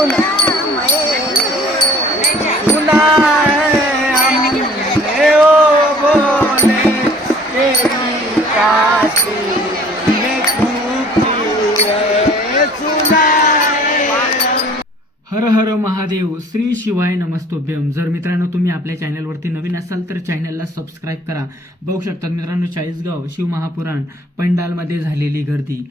हर हर महादेव श्री शिवाय नमस्तोभ्यम. जर मित्रांनो तुम्ही आपल्या चॅनलवरती नवीन असाल तर चॅनलला सबस्क्राईब करा. बघू शकतात मित्रांनो चाळीसगाव शिवमहापुराण पंडालमध्ये झालेली गर्दी.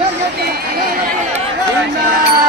Thank you.